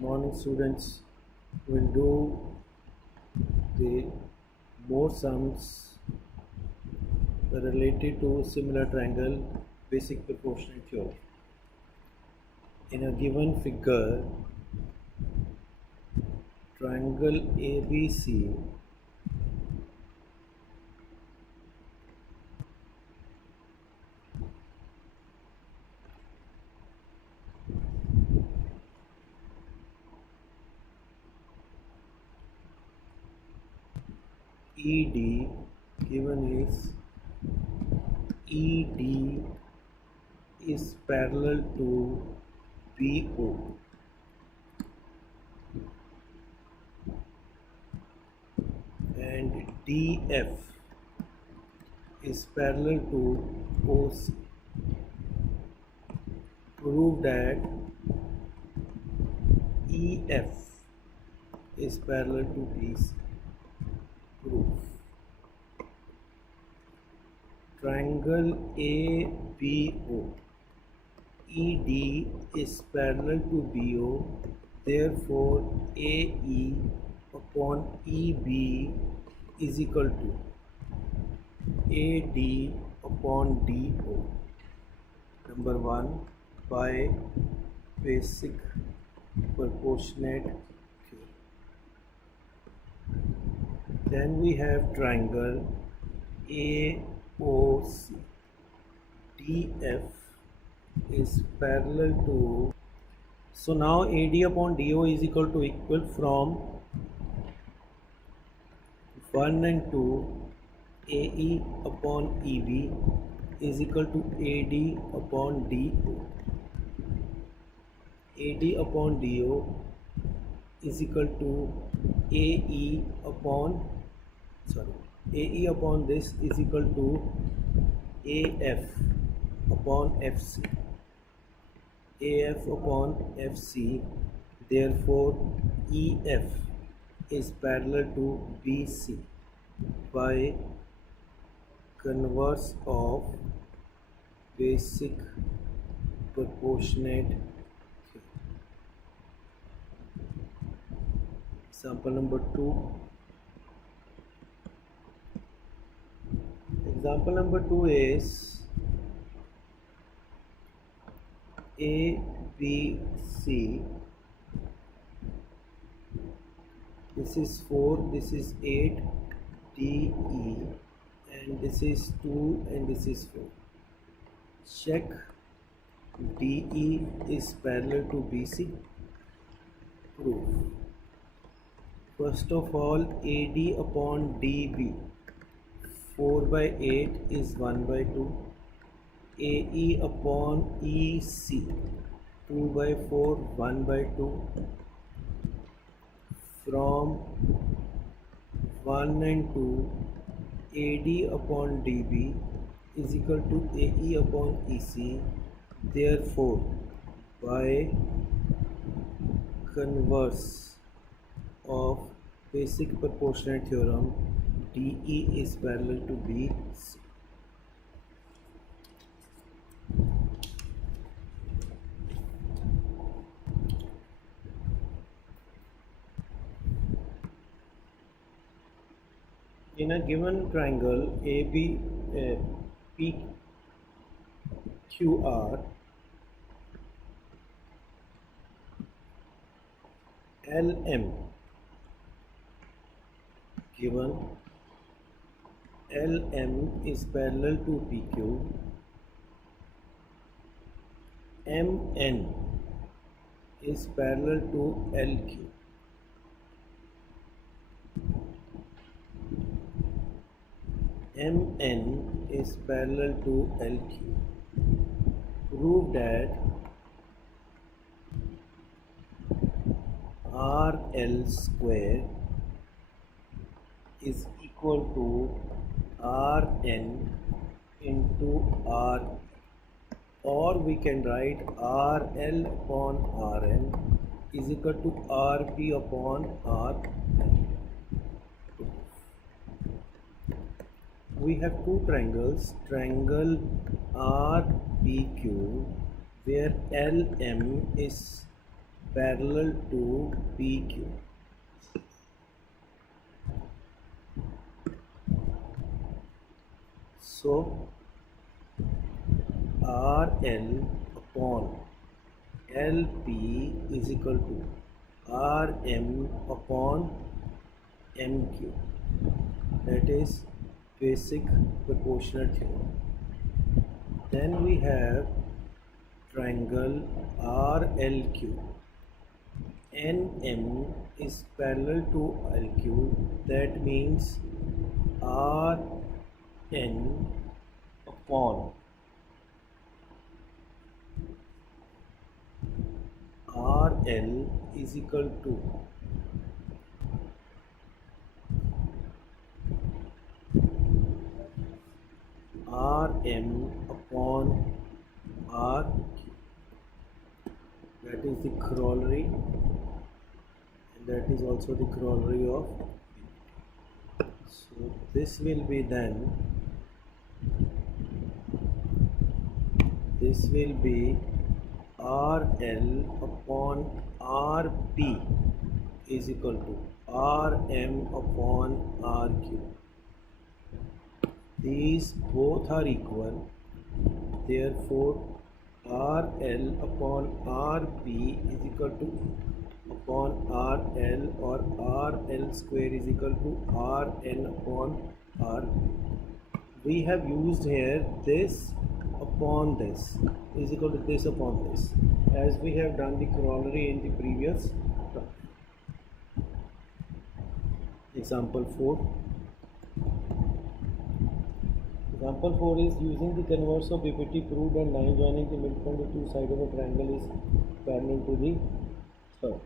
Morning students. Will do the more sums related to similar triangle basic proportional theorem. In a given figure, triangle ABC ED given is ED is parallel to BO and DF is parallel to OC. Prove that EF is parallel to BC. Proof. Triangle ABO ED is parallel to BO, therefore AE upon EB is equal to AD upon DO. Number 1 by basic proportionate theorem. Then we have triangle AOC. DF is parallel to, so now AD upon DO is equal from 1 and 2. AE upon EB is equal to AD upon DO. AD upon DO is equal to AE upon AE upon this is equal to AF upon FC. AF upon FC, therefore EF is parallel to BC by converse of basic proportionate theorem. Example number 2. Example number 2 is ABC. This is 4, this is 8, DE, and this is 2 and this is 4. Check DE is parallel to BC. Proof. First of all, AD upon DB, 4 by 8 is 1 by 2. AE upon EC, 2 by 4, 1 by 2. From 1 and 2, AD upon DB is equal to AE upon EC. Therefore, by converse of basic proportionate theorem, DE is parallel to BC. In a given triangle PQR, LM given, LM is parallel to PQ, MN is parallel to LQ. MN is parallel to LQ. Prove that RL square is equal to Rn into R, or we can write RL upon Rn is equal to Rp upon R. We have two triangles, triangle RPQ, where LM is parallel to PQ. So RL upon LP is equal to RM upon MQ. That is basic proportional theorem. Then we have triangle RLQ. NM is parallel to LQ. That means RN upon RL is equal to RM upon RQ. That is the corollary, and that is also the corollary of. So this will be then, this will be RL upon RP is equal to RM upon RQ. These both are equal, therefore RL upon RP is equal to upon RL, or RL square is equal to RN upon RP. We have used here this upon this is equal to this upon this, as we have done the corollary in the previous example 4. Example 4 is using the converse of BPT proved and line joining the midpoint of two sides of a triangle is parallel to the third.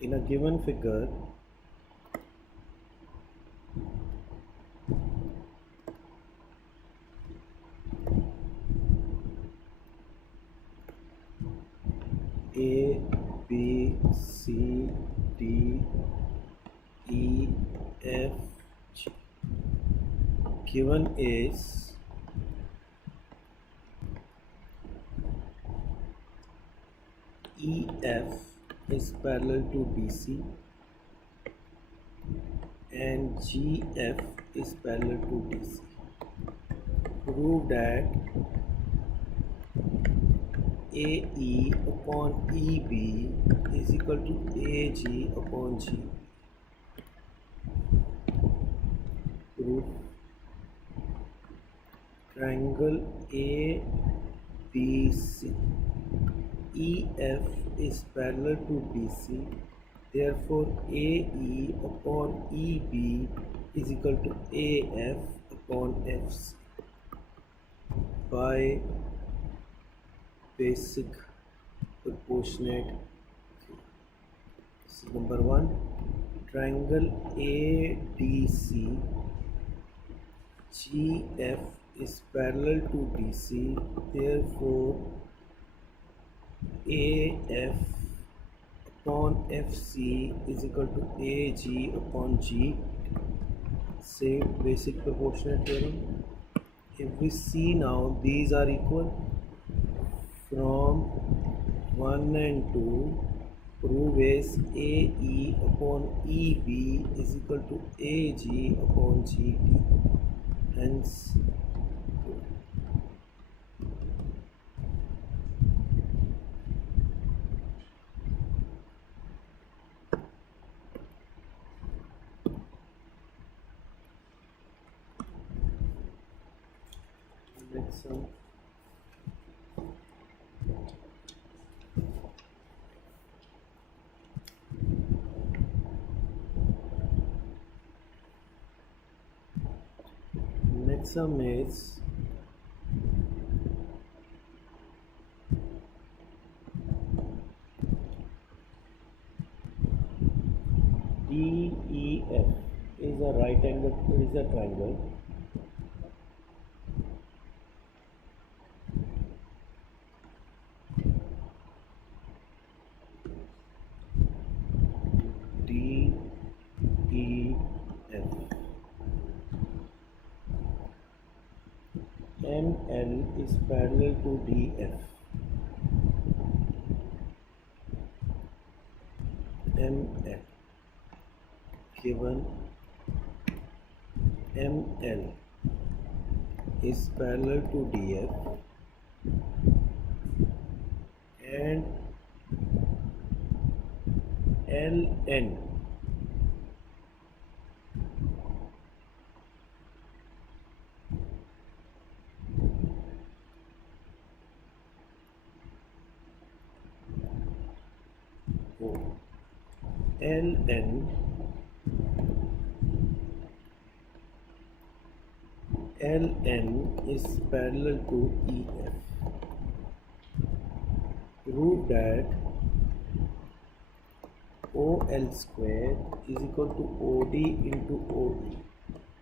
In a given figure, A, B, C, D, E, F, G. Given is EF is parallel to BC and GF is parallel to DC. Prove that AE upon EB is equal to AG upon G. Proof: triangle ABC, EF is parallel to BC, therefore AE upon EB is equal to AF upon FC by basic proportionate. This is number 1. Triangle ADC, GF is parallel to DC, therefore AF upon FC is equal to AG upon G. Same basic proportionate theorem. If we see now, these are equal. From 1 and 2, prove is AE upon EB is equal to AG upon GT. Hence, next one. Next sum is DEF is a right angle, is a triangle. DEF ML is parallel to DF. ML given ML is parallel to DF and LN LN is parallel to EF. Prove that OL square is equal to OD into OE,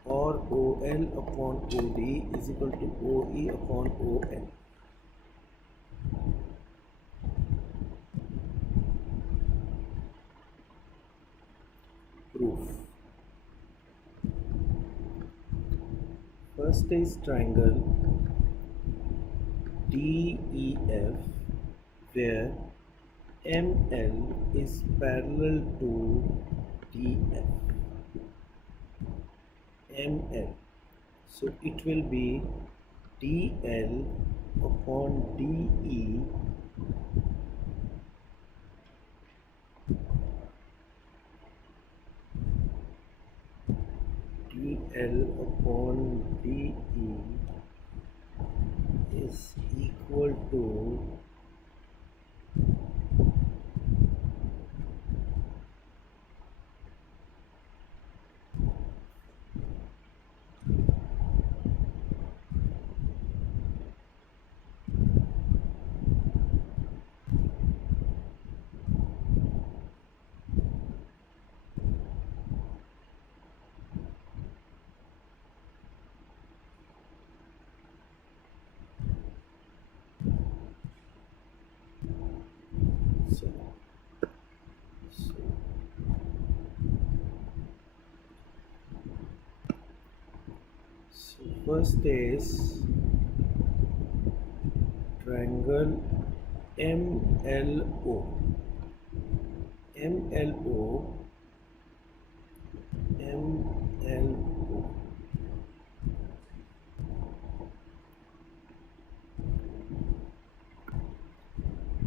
or OL upon OD is equal to OE upon OL. Proof. First is triangle DEF where ML is parallel to DF. ML. So it will be DL upon DE DL upon DE is equal to first is triangle MLO.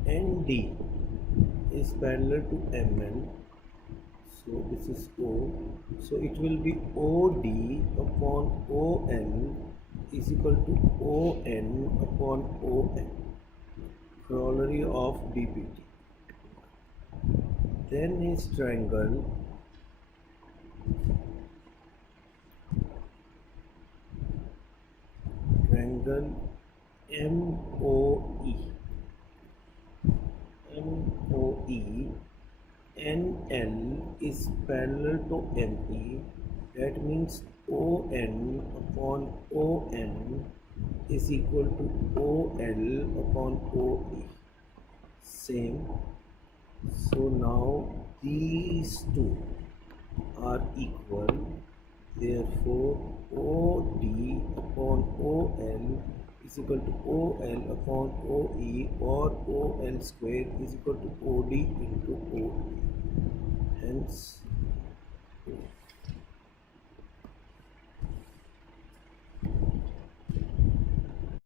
ND is parallel to ML. So this is O. So it will be OD upon ON is equal to ON upon ON. Corollary of DPT. Then is triangle MOE. NL is parallel to ME. That means ON upon ON is equal to OL upon OE. Same. So now these two are equal. Therefore OD upon OL is equal to OL upon OE, or OL square is equal to OD into OE. Hence